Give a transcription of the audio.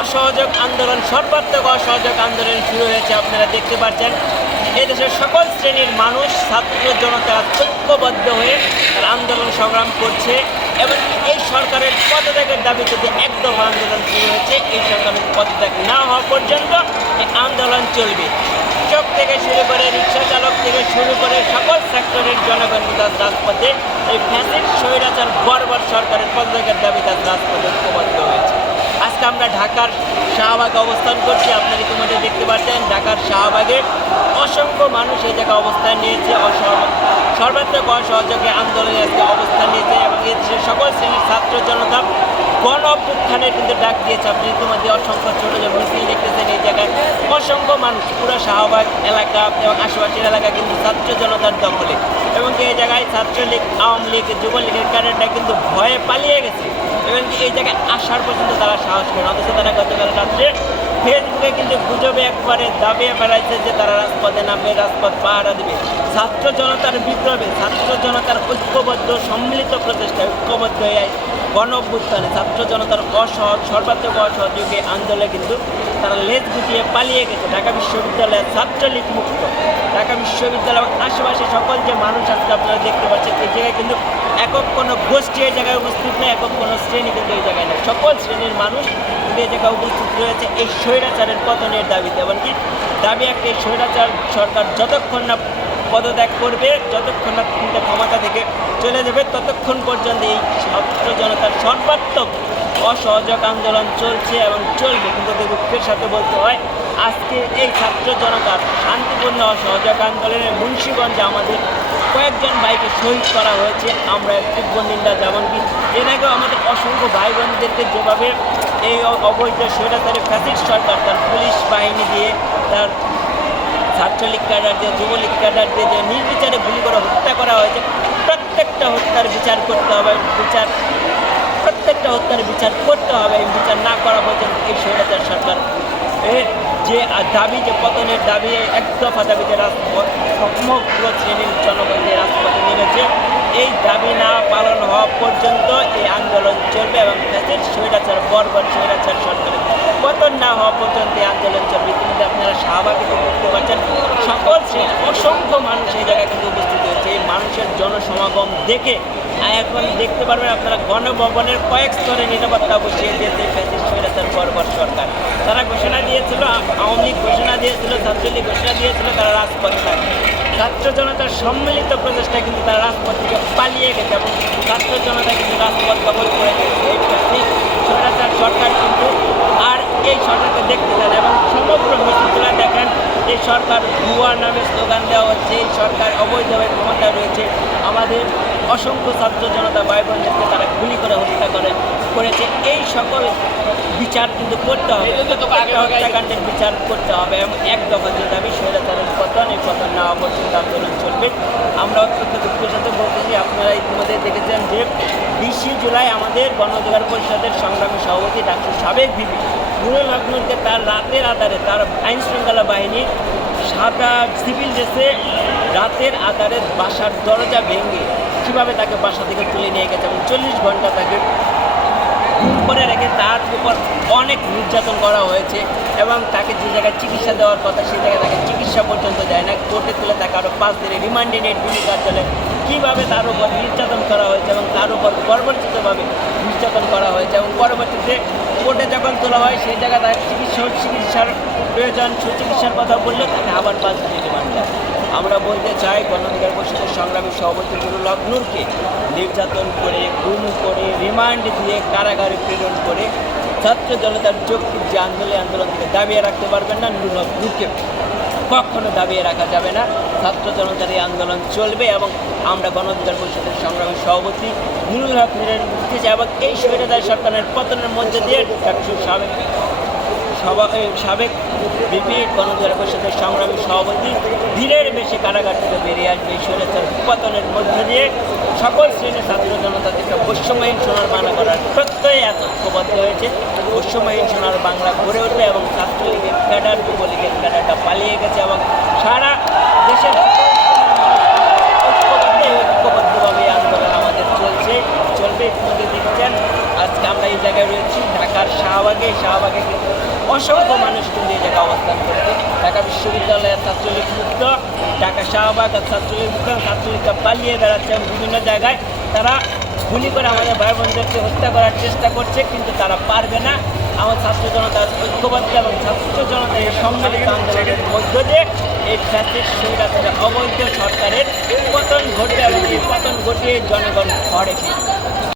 অসহযোগ আন্দোলন, সর্বাত্মক অসহযোগ আন্দোলন শুরু হয়েছে, আপনারা দেখতে পাচ্ছেন। এই দেশের সকল শ্রেণির মানুষ, ছাত্র জনতা ঐক্যবদ্ধ হয়ে তারা আন্দোলন সংগ্রাম করছে এবং এই সরকারের পদত্যাগের দাবিতে যে এক দফা আন্দোলন শুরু হয়েছে, এই সরকারের পদত্যাগ না হওয়া পর্যন্ত এই আন্দোলন চলবে। কৃষক থেকে শুরু করে, রিক্সা চালক থেকে শুরু করে সকল সেক্টরের জনগণ আজ রাজপথে এই ফ্যাসিড স্বৈরাচার, বর্বর সরকারের পদত্যাগের দাবিতে আজ রাজপথে ঐক্যবদ্ধ হয়েছে। আজকে আমরা ঢাকার শাহবাগে অবস্থান করছি। আপনারা ইতিমধ্যে দেখতে পাচ্ছেন, ঢাকার শাহবাগে অসংখ্য মানুষ এই জায়গায় অবস্থান নিয়েছে। সর্বাত্মক অসহযোগে আন্দোলনে আজকে অবস্থান নিয়েছে এবং এই দেশের সকল শ্রেণির ছাত্র জনতা গণ অভ্যুত্থানের কিন্তু ডাক দিয়েছে। আপনি ইতিমধ্যে অসংখ্য ছোট যে মিছিল দেখতেছেন, এই জায়গায় অসংখ্য মানুষ, পুরো শাহবাগ এলাকা এবং আশেপাশের এলাকা কিন্তু ছাত্র জনতার দখলে। এবং এই জায়গায় ছাত্রলীগ, আওয়ামী লীগ, যুবলীগের ক্যাডারটা কিন্তু ভয়ে পালিয়ে গেছে। এবং এই জায়গায় আসার পর্যন্ত তারা সাহস করে অথচ তারা গতকাল রাত্রে ফেসবুকে কিন্তু গুজবে একবারে দাবিয়ে বেড়াইছে যে তারা রাজপথে নামবে, রাজপথ পাহারা দেবে। ছাত্র জনতার বিপ্লবে, ছাত্র জনতার ঐক্যবদ্ধ, সম্মিলিত প্রচেষ্টায় ঐক্যবদ্ধ হয়ে গণ অভ্যুত্থানে ছাত্র জনতার অসহ সর্বাত্মক অসহযোগী আন্দোলনে কিন্তু তারা লেজ গুটিয়ে পালিয়ে গেছে। ঢাকা বিশ্ববিদ্যালয়ের ছাত্রলীগ মুক্ত। ঢাকা বিশ্ববিদ্যালয় এবং আশেপাশে সকল যে মানুষ আজকে আপনারা দেখতে পাচ্ছেন। এই জায়গায় কিন্তু একক কোনো গোষ্ঠী এই জায়গায় উপস্থিত নেই, একক কোনো শ্রেণি কিন্তু এই জায়গায় নেই। সকল শ্রেণির মানুষ কিন্তু এই জায়গায় উপস্থিত রয়েছে। এই স্বৈরাচারের পতনের দাবিতে। এমনকি দাবি একটা এই স্বৈরাচার সরকার যতক্ষণ না পদত্যাগ করবে, যতক্ষণ না ক্ষমতা থেকে চলে যাবে, ততক্ষণ পর্যন্ত এই ছাত্র জনতার সর্বাত্মক অসহযোগ আন্দোলন চলছে এবং চলবে। কিন্তু দুঃখের সাথে বলতে হয়, আজকে এই ছাত্র জনতার শান্তিপূর্ণ অসহযোগ আন্দোলনের মুন্সীগঞ্জে আমাদের কয়েকজন ভাইকে শহীদ করা হয়েছে। আমরা তীব্র নিন্দা যেমন কি এর আগেও আমাদের অসংখ্য ভাই বোনদেরকে যেভাবে এই অবৈধ স্বৈরাচারী ফ্যাসিস্ট সরকার, তার পুলিশ বাহিনী দিয়ে, তার ছাত্রলীগ ক্যাডার দিয়ে, যুবলীগ ক্যাডার দিয়ে যে নির্বিচারে গুলি করে হত্যা করা হয়েছে, প্রত্যেকটা হত্যার বিচার করতে হবে। বিচার প্রত্যেকটা হত্যার বিচার করতে হবে এই বিচার না করা পর্যন্ত এই স্বৈরাচার সরকার এর যে দাবি, যে পতনের দাবি এক দফা দাবিতে সমগ্র শ্রেণির জনগণ যে রাজপথে নেমেছে। এই দাবি না পালন হওয়া পর্যন্ত এই আন্দোলন চলবে, এবং স্বৈরাচার, বর্বর স্বৈরাচার সরকারের পতন না হওয়া পর্যন্ত এই আন্দোলন শাহবাগে দেখতে পাচ্ছেন সকল শ্রেণির অসংখ্য মানুষ এই জায়গায় কিন্তু উপস্থিত হয়েছে। এই মানুষের জনসমাগম দেখে এখন দেখতে পারবেন আপনারা, গণভবনের কয়েক স্তরে নিরাপত্তা বসিয়ে দিয়েছে এই ফ্যাসিস্ট স্বৈরাচার বর্বর সরকার। তারা ঘোষণা দিয়েছিল, আওয়ামী লীগ ঘোষণা দিয়েছিল, ছাত্রলীগ ঘোষণা দিয়েছিল, তারা রাজপথে থাকবে। ছাত্র জনতার সম্মিলিত প্রচেষ্টা কিন্তু তারা রাজপথ থেকে পালিয়ে গেছে এবং ছাত্র জনতা কিন্তু রাজপথ দখল করে দিয়েছে এই সরকার কিন্তু আর এই সরকারকে দেখতে চান এবং সমগ্র মিছিলগুলো দেখেন এই সরকার ভুয়া নামে স্লোগান দেওয়া হচ্ছে এই সরকার অবৈধভাবে ক্ষমতা রয়েছে। আমাদের অসংখ্য ছাত্র জনতা ভাই বোনদেরকে তারা গুলি করে হত্যা করে করেছে। এই সকল বিচার কিন্তু করতে হবে। হত্যাকাণ্ডের বিচার করতে হবে। এবং এক দফা যে দাবি স্বৈরাচারের পতন এই পতন না পর্যন্ত আন্দোলন চলবে। আমরা অত্যন্ত দুঃখের সাথে বলতেছি আপনারা ইতিমধ্যে দেখেছেন যে বিশে জুলাই আমাদের গণ অধিকার পরিষদের সংগ্রামী সভাপতি ডাক্তার সাবেক ভিপি নুরুল হকনুরকে তার রাতের আধারে তার আইন শৃঙ্খলা বাহিনী সাদা সিভিল ড্রেসে রাতের আধারে বাসার দরজা ভেঙে কীভাবে তাকে বাসা থেকে তুলে নিয়ে গেছে এবং চল্লিশ ঘণ্টা তাকে করে রেখে তার উপর অনেক নির্যাতন করা হয়েছে এবং তাকে যে জায়গায় চিকিৎসা দেওয়ার কথা সেই জায়গায় তাকে চিকিৎসা পর্যন্ত দেয় না। কোর্টে তুলে তাকে আরও পাঁচ দিনে রিমান্ডে নিয়ে ডিবি কার্যালয়ে। কীভাবে তার উপর নির্যাতন করা হয়েছে এবং তার উপর বর্বরচিতভাবে নির্যাতন করা হয়েছে এবং পরবর্তীতে কোর্টে যখন তোলা হয়, সেই জায়গায় চিকিৎসা চিকিৎসার প্রয়োজন, সুচিকিৎসার কথা বললে, তাকে আবার পাঁচ রিমান্ড দেয়। আমরা বলতে চাই গণঅধিকার পরিষদের সংগ্রামী সভাপতি নুরুল হক নূরকে নির্যাতন করে, গুম করে, রিমান্ড দিয়ে কারাগারে প্রেরণ করে ছাত্র জনতার যৌক্তিক যে আন্দোলন আন্দোলন থেকে দাবিয়ে রাখতে পারবেন না নুরুল হক কখনো দাবিয়ে রাখা যাবে না। ছাত্র জনতার এই আন্দোলন চলবে এবং আমরা গণঅধিকার পরিষদের সংগ্রামের সভাপতি নুরুল হক মিরের মুক্তি এবং এই সুবিধাদার সরকারের পতনের মধ্যে দিয়ে একশো সাবেক সভা সাবেক বিপি গণঅধিকার পরিষদের সংগ্রামী সভাপতি ধীরের বেশি কারাগার থেকে বেরিয়ে আসবে এই স্বৈরাচার পতনের মধ্য দিয়ে সকল শ্রেণির ছাত্র জনতাদেরকে বৈষম্যহীন সোনার বাংলা করার প্রত্যয়ে এত ঐক্যবদ্ধ হয়েছে। বৈষম্যহীন সোনার বাংলা গড়ে উঠবে এবং ছাত্রলীগের ক্যাডার, যুবলীগের ক্যাডারটা পালিয়ে গেছে এবং সারা দেশের ঐক্যবদ্ধ ঐক্যবদ্ধভাবে আন্দোলন আমাদের চলছে। চলবে ইতিমধ্যে দেখছেন। আজকে আমরা এই জায়গায় রয়েছি, ঢাকার শাহবাগে। শাহবাগে কিন্তু অসংখ্য মানুষ কিন্তু এই জায়গায় অবস্থান করছে। ঢাকা বিশ্ববিদ্যালয়ের ছাত্রলীগ মুক্ত। ঢাকা শাহবাগ, আর ছাত্রলীগ মুক্ত ছাত্রলীগটা পালিয়ে বেড়াচ্ছে বিভিন্ন জায়গায়। তারা গুলি করে আমাদের ভাই বোনদেরকে হত্যা করার চেষ্টা করছে, কিন্তু তারা পারবে না। আমার ছাত্র জনতা ঐক্যবদ্ধ এবং ছাত্র জনতা এই সম্মিলিত আন্দোলনের মধ্য দিয়ে এই ফ্যাসিস্ট স্বৈরাচারের অবৈধ সরকারের পতন ঘটবে এবং এই পতন ঘটিয়ে জনগণ ঘরে